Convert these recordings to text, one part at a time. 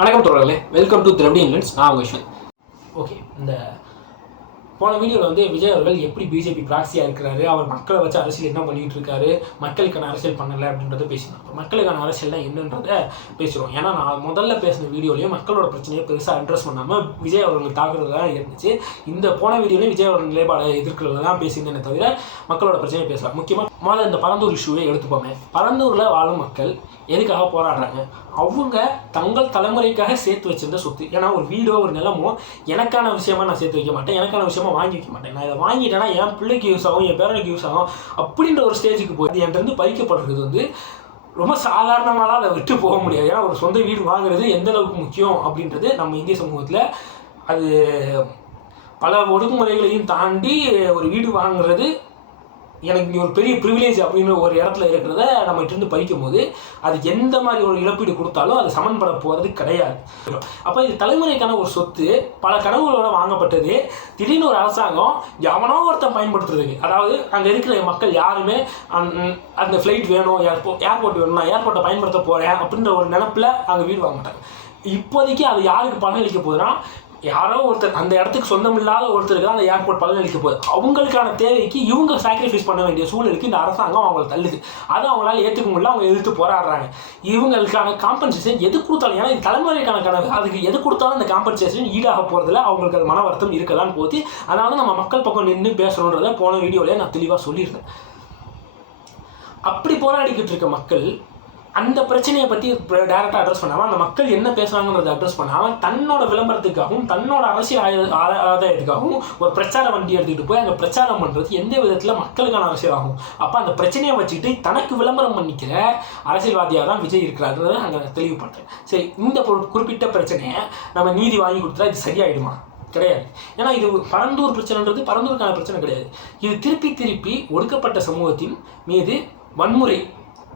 வணக்கம் தோழர்களே, welcome to Dravidian lens. நான் உங்கள் யஷ்வந்த். ஓகே, இந்த போன வீடியோவில் விஜய் அவர்கள் எப்படி பிஜேபி ப்ராக்சியாக இருக்கிறாரு, அவர் மக்களை வச்சு அரசியல் என்ன பண்ணிகிட்டு இருக்காரு, மக்களுக்கான அரசியல் பண்ணலை அப்படின்றத பேசணும். இப்போ மக்களுக்கான அரசியல் என்னன்றதை பேசுகிறோம். ஏன்னா நான் முதல்ல பேசின வீடியோலையும் மக்களோட பிரச்சனையை பெருசாக அட்ரஸ் பண்ணாமல் விஜய் அவர்கள் தாக்குறது தான் இருந்துச்சு. இந்த போன வீடியோலையும் விஜய் அவர்கள் நிலைப்பாடை எதிர்க்கிறது தான் பேசியிருந்தேனே தவிர மக்களோட பிரச்சனையை பேசலாம். முக்கியமாக முதல்ல இந்த பரந்தூர் இஷ்யூவை எடுத்துப்போமே. பரந்தூரில் வாழும் மக்கள் எதுக்காக போராடுறாங்க? அவங்க தங்கள் தலைமுறைக்காக சேர்த்து வச்சிருந்த சொத்து. ஏன்னா ஒரு வீடோ ஒரு நிலமோ எனக்கான விஷயமா நான் சேர்த்து வைக்க மாட்டேன், எனக்கான விஷயமா வாங்கி வைக்க மாட்டேன். நான் இதை வாங்கிட்டேன்னா என் பிள்ளைக்கு யூஸ் ஆகும், என் பேரனுக்கு யூஸ் ஆகும் அப்படின்ற ஒரு ஸ்டேஜுக்கு போய் என்கிட்ட பறிக்கப்படுறது ரொம்ப சாதாரணமாக அதை விட்டு போக முடியாது. ஏன்னா ஒரு சொந்த வீடு வாங்குறது எந்த அளவுக்கு முக்கியம் அப்படின்றது நம்ம இந்திய சமூகத்தில் அது பல ஒடுக்குமுறைகளையும் தாண்டி ஒரு வீடு வாங்குறது எனக்கு இங்கே ஒரு பெரிய ப்ரிவிலேஜ் அப்படின்ற ஒரு இடத்துல இருக்கிறத நம்மகிட்ட பறிக்கும் போது அது எந்த மாதிரி ஒரு இழப்பீடு கொடுத்தாலும் அது சமன்பட போகிறது கிடையாது. அப்போ இது தலைமுறைக்கான ஒரு சொத்து, பல கனவுகளோட வாங்கப்பட்டது. திடீர்னு ஒரு அரசாங்கம் எவனோ ஒருத்தன் பயன்படுத்துறதுக்கு, அதாவது அங்கே இருக்கிற மக்கள் யாருமே அந்த ஃப்ளைட் வேணும், ஏர்போர்ட் வேணும், நான் ஏர்போர்ட்டை பயன்படுத்த போகிறேன் அப்படின்ற ஒரு நினப்பில் அங்கே வீடு வாங்க மாட்டாங்க. இப்போதைக்கு அது யாருக்கு பலனளிக்க போகுதுன்னா, யாரோ ஒருத்தர் அந்த இடத்துக்கு சொந்தம் இல்லாத ஒருத்தருக்கு அந்த ஏர்போர்ட் பலனளிக்க போகுது. அவங்களுக்கான தேவைக்கு இவங்க சாக்ரிஃபைஸ் பண்ண வேண்டிய சூழலுக்கு இந்த அரசாங்கம் அவங்களை தள்ளுது. அதை அவங்களால ஏற்றுக்க முடியல, அவங்க எதிர்த்து போராடுறாங்க. இவங்களுக்கான காம்பன்சேஷன் எது கொடுத்தாலும், ஏன்னா இது தலைமுறைக்கான கனவு, அதுக்கு எது கொடுத்தாலும் அந்த காம்பன்சேஷன் ஈடாக போகிறதுல அவங்களுக்கு அது மன வருத்தம் இருக்கதான் போகுது. அதனால நம்ம மக்கள் பக்கம் நின்று பேசணுன்றதை போன வீடியோவிலே நான் தெளிவாக சொல்லியிருந்தேன். அப்படி போராடிக்கிட்டு இருக்க மக்கள் அந்த பிரச்சனையை பற்றி டைரெக்டாக அட்ரஸ் பண்ணாமல், அந்த மக்கள் என்ன பேசுகிறாங்கன்றதை அட்ரஸ் பண்ணாமல், தன்னோட விளம்பரத்துக்காகவும் தன்னோட அரசியல் ஆதாயத்துக்காகவும் ஒரு பிரச்சார வண்டி எடுத்துக்கிட்டு போய் அங்கே பிரச்சாரம் பண்ணுறது எந்த விதத்தில் மக்களுக்கான அரசியல் ஆகும்? அப்போ அந்த பிரச்சனையை வச்சுக்கிட்டு தனக்கு விளம்பரம் பண்ணிக்கிற அரசியல்வாதியாக தான் விஜய் இருக்கிறாருன்றதை அங்கே தெளிவுபடுறேன். சரி, இந்த குறிப்பிட்ட பிரச்சனையை நம்ம நீதி வாங்கி கொடுத்தா இது சரியாயிடுமா? கிடையாது. ஏன்னா இது பரந்தூர் பிரச்சனைன்றது பரந்தூருக்கான பிரச்சனை கிடையாது. இது திருப்பி திருப்பி ஒடுக்கப்பட்ட சமூகத்தின் மீது வன்முறை,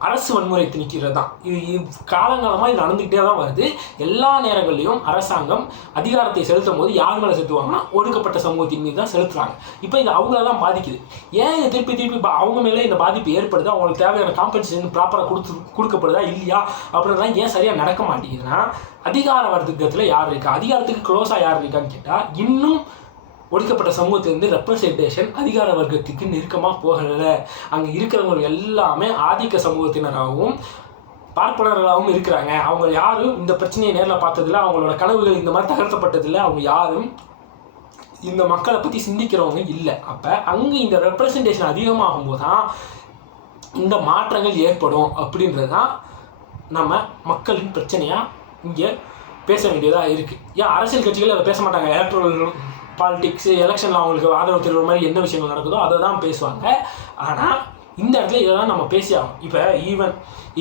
அரசு வன்முறை திணிக்கிறது தான். இது காலங்காலமாக இது நடந்துக்கிட்டே தான் வருது. எல்லா நேரங்கள்லையும் அரசாங்கம் அதிகாரத்தை செலுத்தும் போது யார் மேலே செலுத்துவாங்கன்னா ஒடுக்கப்பட்ட சமூகத்தின் மீது தான் செலுத்துறாங்க. இப்போ இது அவங்களெல்லாம் பாதிக்குது. ஏன் இது திருப்பி திருப்பி அவங்க மேலே இந்த பாதிப்பு ஏற்படுது? அவங்களுக்கு தேவையான காம்பன்சேஷன் ப்ராப்பராக கொடுக்கப்படுதா இல்லையா அப்படின்றதான் ஏன் சரியாக நடக்க மாட்டேங்குதுன்னா, அதிகார வர்க்கத்தில் யார் இருக்கா, அதிகாரத்துக்கு க்ளோஸாக யார் இருக்கான்னு கேட்டால் இன்னும் ஒடுக்கப்பட்ட சமூகத்திலிருந்து ரெப்ரசன்டேஷன் அதிகார வர்க்கத்துக்கு நெருக்கமாக போகலை. அங்கே இருக்கிறவங்க எல்லாமே ஆதிக்க சமூகத்தினராகவும் பார்ப்பனர்களாகவும் இருக்கிறாங்க. அவங்க யாரும் இந்த பிரச்சனையை நேரில் பார்த்ததில்லை, அவங்களோட கனவுகள் இந்த மாதிரி தகர்த்தப்பட்டதில்லை, அவங்க யாரும் இந்த மக்களை பற்றி சிந்திக்கிறவங்க இல்லை. அப்போ அங்கே இந்த ரெப்ரசன்டேஷன் அதிகமாகும் போது தான் இந்த மாற்றங்கள் ஏற்படும். அப்படின்றது தான் நம்ம மக்களின் பிரச்சனையாக இங்கே பேச வேண்டியதாக இருக்குது. ஏன் அரசியல் கட்சிகள் அதை பேச மாட்டாங்க? எலக்ட்ரல் பாலிடிக்ஸு, எலெக்ஷனில் அவங்களுக்கு ஆதரவு தெரிவிக்கிற மாதிரி என்ன விஷயங்கள் நடக்குதோ அதை தான் பேசுவாங்க. ஆனால் இந்த இடத்துல இதெல்லாம் நம்ம பேசி ஆகும். இப்போ ஈவன்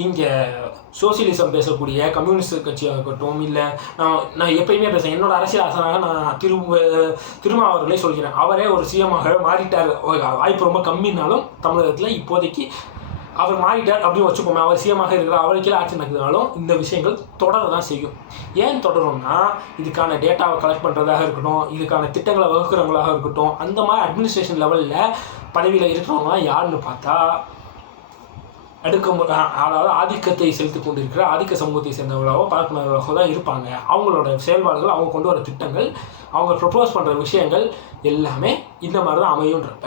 இங்கே சோசியலிசம் பேசக்கூடிய கம்யூனிஸ்ட் கட்சியாக இருக்கட்டும், இல்லை நான் எப்பயுமே பேசுகிறேன், என்னோட அரசியல் ஆசனாக நான் திருமாவர்களே சொல்கிறேன். அவரே ஒரு சிஎம்மாக மாறிட்டார். வாய்ப்பு ரொம்ப கம்மினாலும் தமிழகத்தில் இப்போதைக்கு அவர் மாறிட்டார் அப்படின்னு வச்சுக்கோமே. அவர் சிஎமாக இருக்கிற அவருக்கெல்லாம் ஆட்சி நடக்குதுனாலும் இந்த விஷயங்கள் தொடர தான் செய்யும். ஏன் தொடரும்னா, இதுக்கான டேட்டாவை கலெக்ட் பண்ணுறதாக இருக்கட்டும், இதுக்கான திட்டங்களை வகுக்கிறவங்களாக இருக்கட்டும், அந்த மாதிரி அட்மினிஸ்ட்ரேஷன் லெவலில் பதவியில் இருக்கிறவங்களாம் யாருன்னு பார்த்தா அதாவது ஆதிக்கத்தை செலுத்தி கொண்டு இருக்கிற ஆதிக்க சமூகத்தை சேர்ந்தவர்களாகவோ பார்ப்பனர்களாகவோ தான் இருப்பாங்க. அவங்களோட செயல்பாடுகள், அவங்க கொண்டு வர திட்டங்கள், அவங்க ப்ரப்போஸ் பண்ணுற விஷயங்கள் எல்லாமே இந்த மாதிரி தான் அமையுன்றப்ப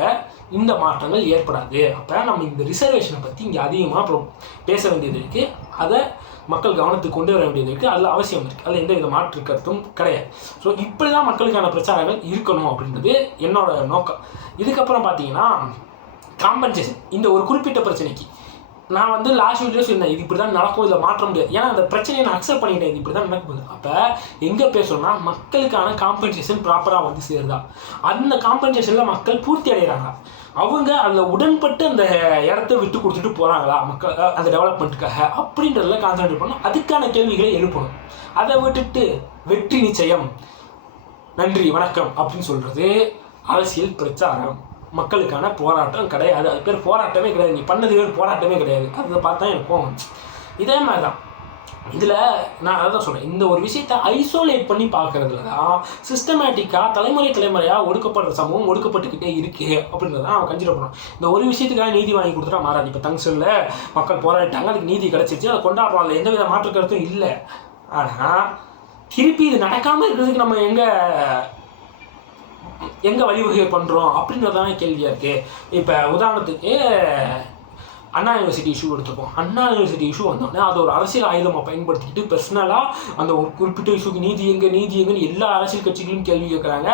இந்த மாற்றங்கள் ஏற்படாது. அப்போ நம்ம இந்த ரிசர்வேஷனை பற்றி இங்கே அதிகமாக பேச வேண்டியது இருக்குது. அதை மக்கள் கவனத்துக்கு கொண்டு வர வேண்டியது இருக்குது. அதில் அவசியம் இருக்குது. அதில் எந்த வித மாற்று கருத்தும் கிடையாது. ஸோ இப்படி தான் மக்களுக்கான பிரச்சாரங்கள் இருக்கணும் அப்படின்றது என்னோட நோக்கம். இதுக்கப்புறம் பார்த்தீங்கன்னா காம்பன்சேஷன். இந்த ஒரு குறிப்பிட்ட பிரச்சனைக்கு நான் லாஸ்ட் வீடியோ சொன்னேன், இது இப்படி தான் நடக்கும், இதில் மாற்ற முடியாது. ஏன்னா அந்த பிரச்சனையை நான் அக்செப்ட் பண்ணிட்டேன், இது இப்படி தான் நடக்குது. அப்போ எங்கே பேசணும்னா, மக்களுக்கான காம்பன்சேஷன் ப்ராப்பராக சேருதா, அந்த காம்பன்சேஷனில் மக்கள் பூர்த்தி அடைகிறாங்க, அவங்க அதில் உடன்பட்டு அந்த இடத்த விட்டு கொடுத்துட்டு போகிறாங்களா மக்கள் அந்த டெவலப்மெண்ட்டுக்காக அப்படின்றதில் கான்சன்ட்ரேட் பண்ணணும். அதுக்கான கேள்விகளை எழுப்பணும். அதை விட்டுட்டு வெற்றி நிச்சயம், நன்றி வணக்கம் அப்படின்னு சொல்கிறது அரசியல் பிரச்சாரம். மக்களுக்கான போராட்டம் கிடையாது. அது பேர் போராட்டமே கிடையாது. நீ பண்ணது பேர் போராட்டமே கிடையாது. அதை பார்த்தா எனக்கு போகும். இதே மாதிரி தான் இதில் நான் அதை தான் சொல்கிறேன். இந்த ஒரு விஷயத்தை ஐசோலேட் பண்ணி பார்க்குறதுல தான் சிஸ்டமேட்டிக்காக தலைமுறையாக ஒடுக்கப்படுற சமூகம் ஒடுக்கப்பட்டுக்கிட்டே இருக்குது அப்படின்றத அவன் கன்சிடர் பண்ணுவான். இந்த ஒரு விஷயத்துக்காக நீதி வாங்கி கொடுத்துட்டா மாறாது. இப்போ தங்சனில் மக்கள் போராடிட்டாங்க, அதுக்கு நீதி கிடச்சிருச்சு, அதை கொண்டாடுறாங்க, எந்த வித மாற்று கருத்தும் இல்லை. ஆனால் திருப்பி இது நடக்காமல் இருக்கிறதுக்கு நம்ம எங்கே வழிவகை பண்ணுறோம் அப்படின்றதான கேள்வியாக இருக்குது. இப்போ உதாரணத்துக்கு அண்ணா யூனிவர்சிட்டி இஷ்யூ எடுத்துப்போம். அண்ணா யூனிவர்சிட்டி இஷ்யூ வந்தோடனே அது ஒரு அரசியல் ஆயுதமாக பயன்படுத்திக்கிட்டு பர்சனலாக அந்த ஒரு குறிப்பிட்ட இஷ்யூக்கு நீதி எங்கன்னு எல்லா அரசியல் கட்சிகளும் கேள்வி கேட்குறாங்க.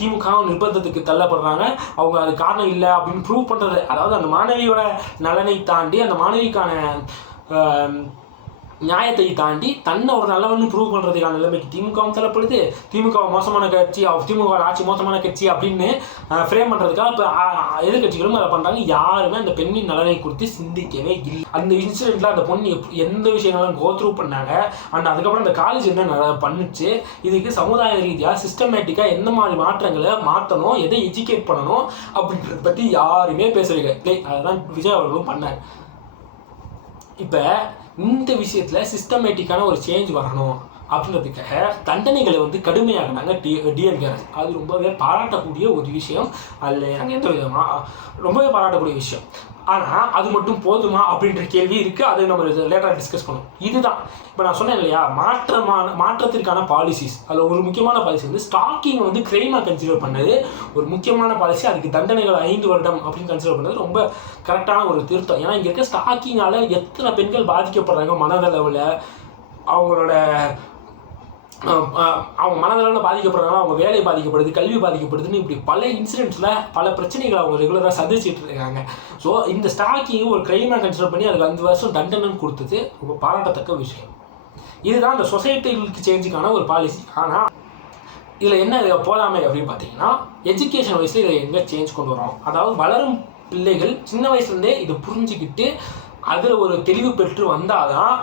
திமுகவும் நிர்பந்தத்துக்கு தள்ளப்படுறாங்க. அவங்க அது காரணம் இல்லை அப்படின்னு ப்ரூவ் பண்ணுறது, அதாவது அந்த மாணவியோட நலனை தாண்டி அந்த மாணவிக்கான நியாயத்தை தாண்டி தன்னை ஒரு நல்லவன்னு ப்ரூவ் பண்ணுறதுக்கான நிலைமைக்கு திமுகவும் தள்ளப்படுது. திமுக மோசமான கட்சி, திமுக ஆட்சி மோசமான கட்சி அப்படின்னு ஃப்ரேம் பண்ணுறதுக்காக இப்போ எதிர்கட்சிகளும் அதை பண்ணுறாங்க. யாருமே அந்த பெண்ணின் நலனை குறித்து சிந்திக்கவே இல்லை. அந்த இன்சிடெண்ட்டில் அந்த பொண்ணு எந்த விஷயங்களும் கோத்ரூ பண்ணாங்க அண்ட் அதுக்கப்புறம் அந்த காலேஜ் என்ன பண்ணுச்சு, இதுக்கு சமுதாய ரீதியாக சிஸ்டமேட்டிக்காக எந்த மாதிரி மாற்றங்களை மாற்றணும், எதை எஜுகேட் பண்ணணும் அப்படின்றத பற்றி யாருமே பேசுறீங்க. அதுதான் விஜய் அவர்களும் பண்ணார். இப்போ இந்த விஷயத்தில் சிஸ்டமேட்டிக்கான ஒரு சேஞ்ச் வரணும் அப்படின்றதுக்காக தண்டனைகளை கடுமையாகினாங்க டிஎம்கே. அது ரொம்பவே பாராட்டக்கூடிய ஒரு விஷயம். அதில் எனக்கு எந்த விதமாக ரொம்பவே பாராட்டக்கூடிய விஷயம். ஆனால் அது மட்டும் போதுமா அப்படின்ற கேள்வி இருக்குது. அதை நம்ம லேட்டராக டிஸ்கஸ் பண்ணுவோம். இதுதான் இப்போ நான் சொன்னேன் இல்லையா, மாற்றத்திற்கான பாலிசிஸ். அதில் ஒரு முக்கியமான பாலிசி ஸ்டாக்கிங் கிரைமாக கன்சிடர் பண்ணது ஒரு முக்கியமான பாலிசி. அதுக்கு தண்டனைகள் 5 வருடம் அப்படின்னு கன்சிடர் பண்ணது ரொம்ப கரெக்டான ஒரு திருத்தம். ஏன்னா இங்கே இருக்க ஸ்டாக்கிங்கால் எத்தனை பெண்கள் பாதிக்கப்படுறாங்க, மனதளவில் அவங்களோட அவங்க மனதளவில் பாதிக்கப்படுறாங்க, அவங்க வேலை பாதிக்கப்படுது, கல்வி பாதிக்கப்படுதுன்னு இப்படி பல இன்சிடென்ட்ஸில் பல பிரச்சனைகளை அவங்க ரெகுலராக சந்திச்சுட்டு இருக்காங்க. ஸோ இந்த ஸ்டாக்கிங் ஒரு கிரைமாக கன்சிடர் பண்ணி அதுக்கு 5 வருஷம் தண்டனைன்னு கொடுத்தது ரொம்ப பாராட்டத்தக்க விஷயம். இதுதான் அந்த சொசைட்டிக்கு சேஞ்சுக்கான ஒரு பாலிசி. ஆனால் இதில் என்ன போதாமை அப்படின்னு பார்த்தீங்கன்னா, எஜுகேஷன் வயசில் இதை எங்கே சேஞ்ச் கொண்டு வரோம். அதாவது வளரும் பிள்ளைகள் சின்ன வயசுலேருந்தே இதை புரிஞ்சுக்கிட்டு அதில் ஒரு தெளிவு பெற்று வந்தால் தான்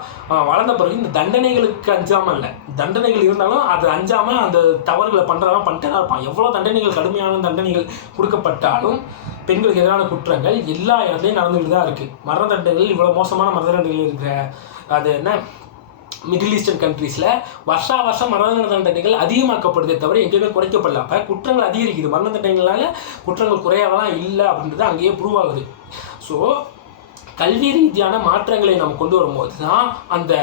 வளர்ந்த பிறகு இந்த தண்டனைகளுக்கு அஞ்சாமல் இல்லை, தண்டனைகள் இருந்தாலும் அது அஞ்சாமல் அந்த தவறுகளை பண்ணுறவன் பண்ணிட்டே தான் இருப்பான். எவ்வளோ தண்டனைகள், கடுமையான தண்டனைகள் கொடுக்கப்பட்டாலும் பெண்களுக்கு எதிரான குற்றங்கள் எல்லா இடத்துலையும் நடந்துக்கிட்டு தான் இருக்குது. மரண தண்டனைகள் இவ்வளோ மோசமான மரண தண்டனைகள் இருக்கிற அது என்ன மிடில் ஈஸ்டர்ன் கண்ட்ரீஸில் வருஷம் மரண தண்டனைகள் அதிகமாக்கப்படுதே தவிர எங்கேயுமே குறைக்கப்படல. அப்போ குற்றங்கள் அதிகரிக்குது. மரண தண்டனைகளால் குற்றங்கள் குறையாதான் இல்லை அப்படின்றது அங்கேயே ப்ரூவ் ஆகுது. ஸோ கல்வி ரீதியான மாற்றங்களை நம்ம கொண்டு வரும்போது தான் அந்த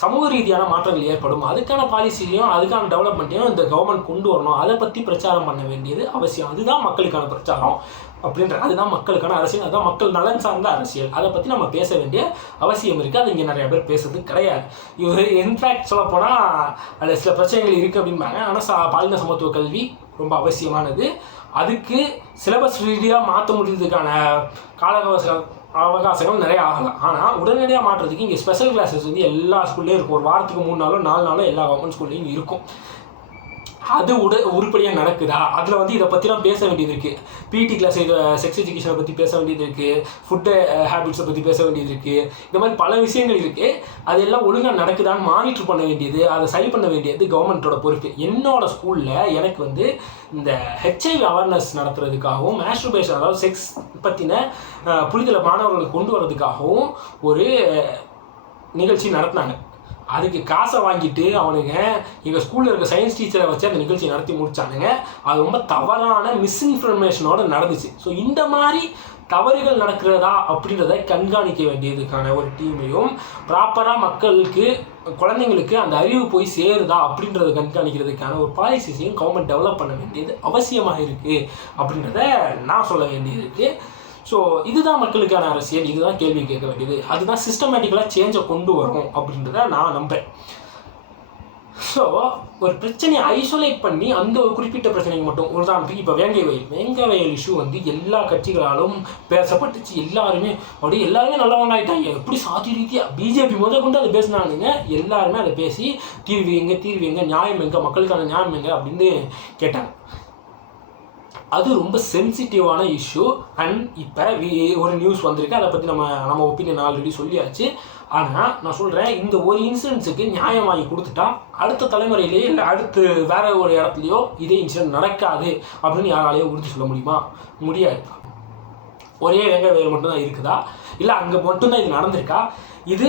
சமூக ரீதியான மாற்றங்கள் ஏற்படும். அதுக்கான பாலிசியையும் அதுக்கான டெவலப்மெண்ட்டையும் இந்த கவர்மெண்ட் கொண்டு வரணும். அதை பற்றி பிரச்சாரம் பண்ண வேண்டியது அவசியம். அதுதான் மக்களுக்கான பிரச்சாரம் அப்படின்ற, அதுதான் மக்களுக்கான அரசியல், அதுதான் மக்கள் நலன் சார்ந்த அரசியல். அதை பற்றி நம்ம பேச வேண்டிய அவசியம் இருக்குது. அது இங்கே நிறைய பேர் பேசுறது கிடையாது. இது இன்ஃபேக்ட் சொல்லப்போனால் அதில் சில பிரச்சனைகள் இருக்குது அப்படின்பாங்க. ஆனால் பாலின சமத்துவ கல்வி ரொம்ப அவசியமானது. அதுக்கு சிலபஸ் ரீதியாக மாற்ற முடியறதுக்கான அவகாசங்கள் நிறைய ஆகலாம். ஆனால் உடனடியாக மாற்றுறதுக்கு இங்கே ஸ்பெஷல் கிளாஸஸ் எல்லா ஸ்கூல்லேயும் இருக்கும். ஒரு வாரத்துக்கு 3 நாளோ 4 நாளோ எல்லா கவர்மெண்ட் ஸ்கூல்லையும் இருக்கும். அது உருப்படியாக நடக்குதா, அதில் இதை பற்றிலாம் பேச வேண்டியது இருக்குது. பிடி கிளாஸ், செக்ஸ் எஜுகேஷனை பற்றி பேச வேண்டியது இருக்குது, ஃபுட்டு ஹேபிட்ஸை பற்றி பேச வேண்டியது இருக்குது. இந்த மாதிரி பல விஷயங்கள் இருக்குது. அதெல்லாம் ஒழுங்காக நடக்குதான்னு மானிட்டர் பண்ண வேண்டியது, அதை சரி பண்ண வேண்டியது கவர்மெண்ட்டோட பொறுப்பு. என்னோடய ஸ்கூலில் எனக்கு இந்த ஹெச்ஐவி அவேர்னஸ் நடத்துறதுக்காகவும் மாஸ்டர்பேஷன், அதாவது செக்ஸ் பற்றின புரிதலை மாணவர்களுக்கு கொண்டு வரதுக்காகவும் ஒரு நிகழ்ச்சி நடத்தினாங்க. அதுக்கு காசை வாங்கிட்டு அவனுங்க எங்கள் ஸ்கூலில் இருக்க சயின்ஸ் டீச்சரை வச்சு அந்த நிகழ்ச்சி நடத்தி முடித்தானுங்க. அது ரொம்ப தவறான மிஸ்இன்ஃபர்மேஷனோடு நடந்துச்சு. ஸோ இந்த மாதிரி தவறுகள் நடக்கிறதா அப்படின்றத கண்காணிக்க வேண்டியதுக்கான ஒரு டீமையும், ப்ராப்பராக மக்களுக்கு குழந்தைங்களுக்கு அந்த அறிவு போய் சேருதா அப்படின்றத கண்காணிக்கிறதுக்கான ஒரு பாலிசிஸையும் கவர்மெண்ட் டெவலப் பண்ண வேண்டியது அவசியமாக இருக்குது அப்படின்றத நான் சொல்ல வேண்டியது இருக்குது. ஸோ இதுதான் மக்களுக்கான அரசியல், இதுதான் கேள்வி கேட்க வேண்டியது, அதுதான் சிஸ்டமேட்டிக்கலாக சேஞ்சை கொண்டு வரும் அப்படின்றத நான் நம்புகிறேன். ஸோ ஒரு பிரச்சனையை ஐசோலேட் பண்ணி அந்த ஒரு குறிப்பிட்ட பிரச்சனைக்கு மட்டும், உதாரணத்துக்கு இப்போ வேங்கை வயல் இஷ்யூ எல்லா கட்சிகளாலும் பேசப்பட்டுச்சு. எல்லாருமே நல்லவங்க ஆகிட்டாங்க. எப்படி சாதி ரீதியாக பிஜேபி கொண்டு அதை பேசினானுங்க. எல்லாருமே அதை பேசி தீர்வு எங்கே, நியாயம் எங்கே, மக்களுக்கான நியாயம் எங்கே அப்படின்னு கேட்டாங்க. அது ரொம்ப சென்சிட்டிவான இஷ்யூ. அண்ட் இப்போ ஒரு நியூஸ் வந்திருக்கு, அதை பற்றி நம்ம ஒப்பீனியன் ஆல்ரெடி சொல்லியாச்சு. ஆனால் நான் சொல்கிறேன், இந்த ஒரு இன்சிடென்ட்ஸுக்கு நியாயம் வாங்கி கொடுத்துட்டா அடுத்த தலைமுறையிலேயே இல்லை அடுத்து வேற ஒரு இடத்துலையோ இதே இன்சிடென்ட் நடக்காது அப்படின்னு யாராலையும் உறுதி சொல்ல முடியுமா? முடியாது. ஒரே வேங்கை வயல் மட்டும்தான் இருக்குதா, இல்லை அங்கே மட்டும்தான் இது நடந்திருக்கா, இது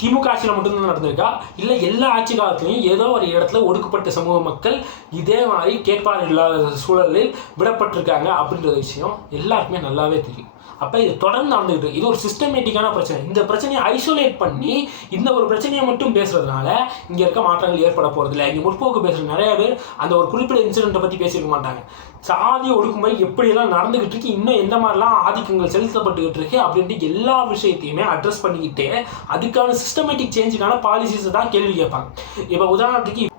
திமுக ஆட்சியில் மட்டும்தான் நடந்திருக்கா, இல்லை எல்லா ஆட்சி காலத்துலையும் ஏதோ ஒரு இடத்துல ஒடுக்கப்பட்ட சமூக மக்கள் இதே மாதிரி கேட்பார் இல்லாத சூழலில் விடப்பட்டிருக்காங்க அப்படின்ற விஷயம் எல்லாருக்குமே நல்லாவே தெரியும். அப்போ இது தொடர்ந்து நடந்துகிட்டு இது ஒரு சிஸ்டமேட்டிக்கான பிரச்சனை. இந்த பிரச்சனையை ஐசோலேட் பண்ணி இந்த ஒரு பிரச்சனையை மட்டும் பேசுறதுனால இங்கே இருக்க மாற்றங்கள் ஏற்பட போகிறதில்ல. இங்கே முற்போக்கு பேசுகிற நிறைய பேர் அந்த ஒரு குறிப்பிட்ட இன்சிடென்ட்டை பற்றி பேசியிருக்க மாட்டாங்க. சாதிய ஒடுக்குமுறை எப்படியெல்லாம் நடந்துகிட்டு இருக்கு, இன்னும் எந்த மாதிரிலாம் ஆதிக்கங்கள் செலுத்தப்பட்டுக்கிட்டு இருக்கு அப்படின்ட்டு எல்லா விஷயத்தையுமே அட்ரஸ் பண்ணிக்கிட்டு அதுக்கான சிஸ்டமேட்டிக் சேஞ்சுக்கான பாலிசிஸை தான் கேள்வி கேட்பாங்க. இப்போ உதாரணத்துக்கு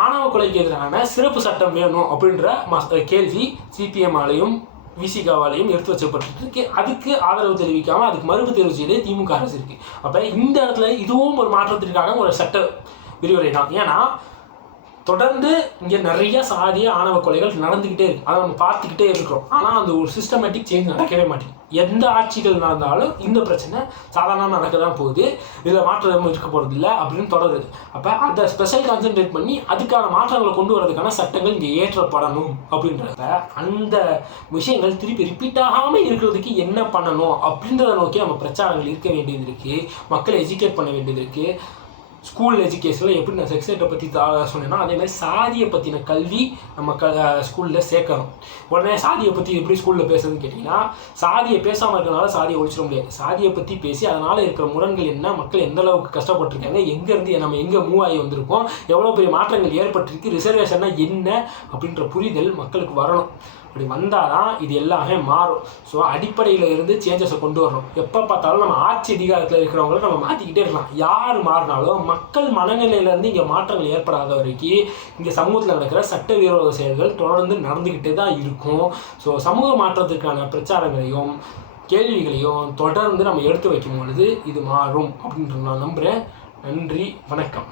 ஆணவ கொலைக்கு எதிரான சிறப்பு சட்டம் வேணும் அப்படின்ற கேள்வி சிபிஎம்மாலையும் விசிகாவாலையும் எடுத்து வச்சப்பட்டு இருக்கு. அதுக்கு ஆதரவு தெரிவிக்காமல் அதுக்கு மறுப்பு தெரிவு செய்து திமுக அரசு இருக்கு. அப்போ இந்த இடத்துல இதுவும் ஒரு மாற்றத்திற்கான ஒரு சட்ட விரிவுரை தான். ஏன்னா தொடர்ந்து இங்கே நிறைய சாதிய ஆணவ கொலைகள் நடந்துக்கிட்டே இருக்கு, அதை நம்ம பார்த்துக்கிட்டே இருக்கிறோம். ஆனால் அந்த ஒரு சிஸ்டமேட்டிக் சேஞ்ச் நடக்கவே மாட்டேங்குது. எந்த ஆட்சிகள் நடந்தாலும் இந்த பிரச்சனை சாதாரணமாக நடக்க தான் போகுது, இதில் மாற்றம் இருக்க போகிறது இல்லை அப்படின்னு தொடருது. அப்போ அதை ஸ்பெஷல் கான்சென்ட்ரேட் பண்ணி அதுக்கான மாற்றங்களை கொண்டு வரதுக்கான சட்டங்கள் இங்கே ஏற்றப்படணும் அப்படின்றத அந்த விஷயங்கள் திருப்பி ரிப்பீட் ஆகாமல் இருக்கிறதுக்கு என்ன பண்ணணும் அப்படின்றத நோக்கி நம்ம பிரச்சாரங்கள் இருக்க வேண்டியது இருக்குது. மக்களை எஜுகேட் பண்ண வேண்டியது இருக்குது. ஸ்கூல் எஜுகேஷனில் எப்படி நான் செக்ஸேட்டை பற்றி சொன்னேன்னா அதேமாதிரி சாதியை பற்றின கல்வி நம்ம ஸ்கூலில் சேர்க்கணும். உடனே சாதியை பற்றி எப்படி ஸ்கூலில் பேசுறதுன்னு கேட்டிங்கன்னா, சாதியை பேசாமல் இருக்கிறனால சாதியை ஒழிச்சிட முடியாது. சாதியை பற்றி பேசி அதனால் இருக்கிற முரண்கள் என்ன, மக்கள் எந்த அளவுக்கு கஷ்டப்பட்டுருக்காங்க, எங்கேருந்து நம்ம எங்கே மூவ் ஆகி வந்திருக்கோம், எவ்வளோ பெரிய மாற்றங்கள் ஏற்பட்டிருக்கு, ரிசர்வேஷன்னா என்ன அப்படின்ற புரிதல் மக்களுக்கு வரணும். அப்படி வந்தால் தான் இது எல்லாமே மாறும். ஸோ அடிப்படையில் இருந்து சேஞ்சஸை கொண்டு வரணும். எப்போ பார்த்தாலும் நம்ம ஆட்சி அதிகாரத்தில் இருக்கிறவங்கள நம்ம மாற்றிக்கிட்டே இருக்கலாம். யார் மாறினாலும் மக்கள் மனநிலையிலேருந்து இங்கே மாற்றங்கள் ஏற்படாத வரைக்கும் இங்கே சமூகத்தில் நடக்கிற சட்டவிரோத செயல்கள் தொடர்ந்து நடந்துக்கிட்டே தான் இருக்கும். ஸோ சமூக மாற்றத்திற்கான பிரச்சாரங்களையும் கேள்விகளையும் தொடர்ந்து நம்ம எடுத்து வைக்கும் பொழுது இது மாறும் அப்படின்ற நான் நம்புகிறேன். நன்றி, வணக்கம்.